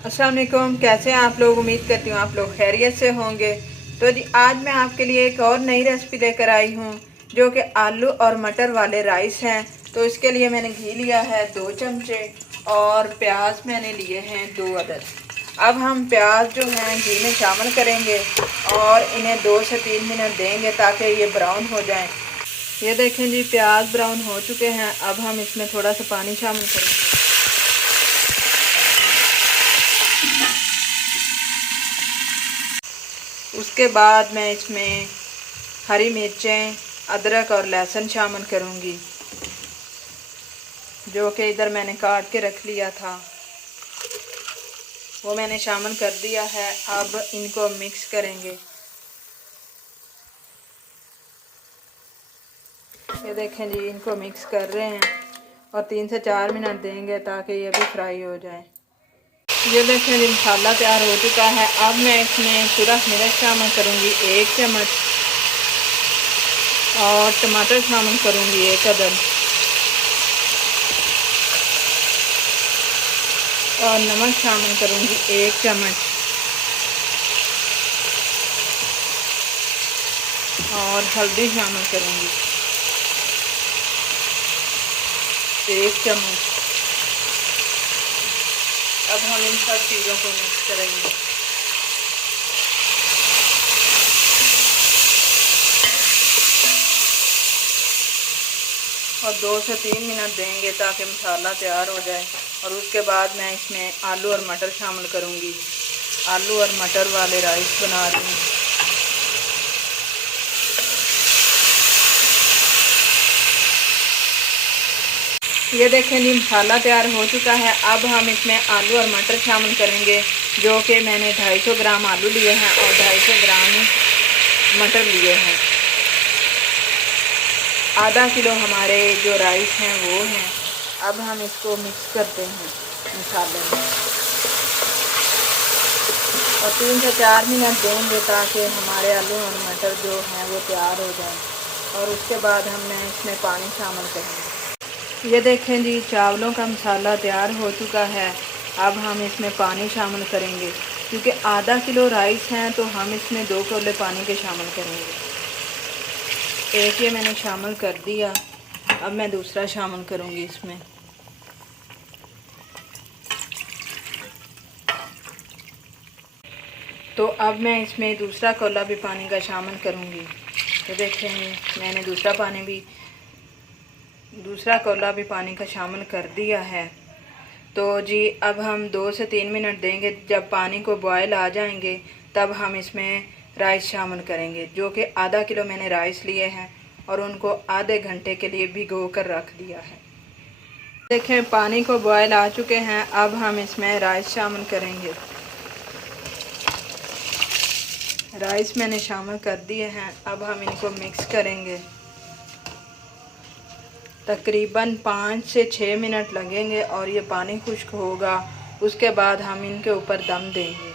अस्सलाम वालेकुम, कैसे हैं आप लोग। उम्मीद करती हूँ आप लोग खैरियत से होंगे। तो जी आज मैं आपके लिए एक और नई रेसिपी लेकर आई हूँ जो कि आलू और मटर वाले राइस हैं। तो इसके लिए मैंने घी लिया है 2 चमचे और प्याज मैंने लिए हैं 2 अदद। अब हम प्याज जो हैं घी में शामिल करेंगे और इन्हें 2 से 3 मिनट देंगे ताकि ये ब्राउन हो जाएं। ये देखें जी, प्याज ब्राउन हो चुके हैं। अब हम इसमें थोड़ा सा पानी शामिल करेंगे। उसके बाद मैं इसमें हरी मिर्चें, अदरक और लहसुन शामिल करूँगी जो कि इधर मैंने काट के रख लिया था, वो मैंने शामिल कर दिया है। अब इनको मिक्स करेंगे। ये देखें जी, इनको मिक्स कर रहे हैं और 3 से 4 मिनट देंगे ताकि ये भी फ्राई हो जाए। ये देखें जी, मसाला तैयार हो चुका है। अब मैं इसमें सूरख मिर्च शामिल करूँगी 1 चम्मच और टमाटर शामिल करूँगी 1 अदद और नमक शामिल करूँगी 1 चम्मच और हल्दी शामिल करूँगी 1 चम्मच। अब हम इन सब चीज़ों को मिक्स करेंगे। और 2 से 3 मिनट देंगे ताकि मसाला तैयार हो जाए। और उसके बाद मैं इसमें आलू और मटर शामिल करूँगी। आलू और मटर वाले राइस बना रही हूँ। ये देखें जी, मसाला तैयार हो चुका है। अब हम इसमें आलू और मटर शामिल करेंगे जो कि मैंने 250 ग्राम आलू लिए हैं और 250 ग्राम मटर लिए हैं। आधा किलो हमारे जो राइस हैं वो हैं। अब हम इसको मिक्स करते हैं मसाले में और 3 से 4 मिनट देंगे ताकि हमारे आलू और मटर जो हैं वो तैयार हो जाएं। और उसके बाद हमने इसमें पानी शामिल करेंगे। ये देखें जी, चावलों का मसाला तैयार हो चुका है। अब हम इसमें पानी शामिल करेंगे क्योंकि आधा किलो राइस हैं तो हम इसमें 2 कौले पानी के शामिल करेंगे। एक ये मैंने शामिल कर दिया। अब मैं दूसरा शामिल करूँगी इसमें। तो अब मैं इसमें दूसरा कौला भी पानी का शामिल करूँगी। तो देखें, मैंने दूसरा कौला भी पानी का शामिल कर दिया है। तो जी अब हम 2 से 3 मिनट देंगे। जब पानी को बॉयल आ जाएंगे तब हम इसमें राइस शामिल करेंगे जो कि आधा किलो मैंने राइस लिए हैं और उनको आधे घंटे के लिए भिगो कर रख दिया है। देखें, पानी को बॉयल आ चुके हैं। अब हम इसमें राइस शामिल करेंगे। राइस मैंने शामिल कर दिए हैं। अब हम इनको मिक्स करेंगे। तकरीबन 5 से 6 मिनट लगेंगे और ये पानी खुश्क होगा। उसके बाद हम इनके ऊपर दम देंगे।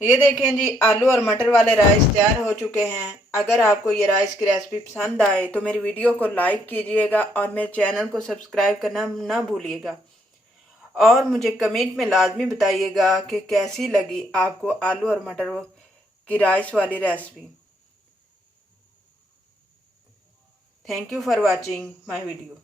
ये देखें जी, आलू और मटर वाले राइस तैयार हो चुके हैं। अगर आपको ये राइस की रेसिपी पसंद आए तो मेरी वीडियो को लाइक कीजिएगा और मेरे चैनल को सब्सक्राइब करना ना भूलिएगा। और मुझे कमेंट में लाजमी बताइएगा कि कैसी लगी आपको आलू और मटर की राइस वाली recipe. Thank you for watching my video.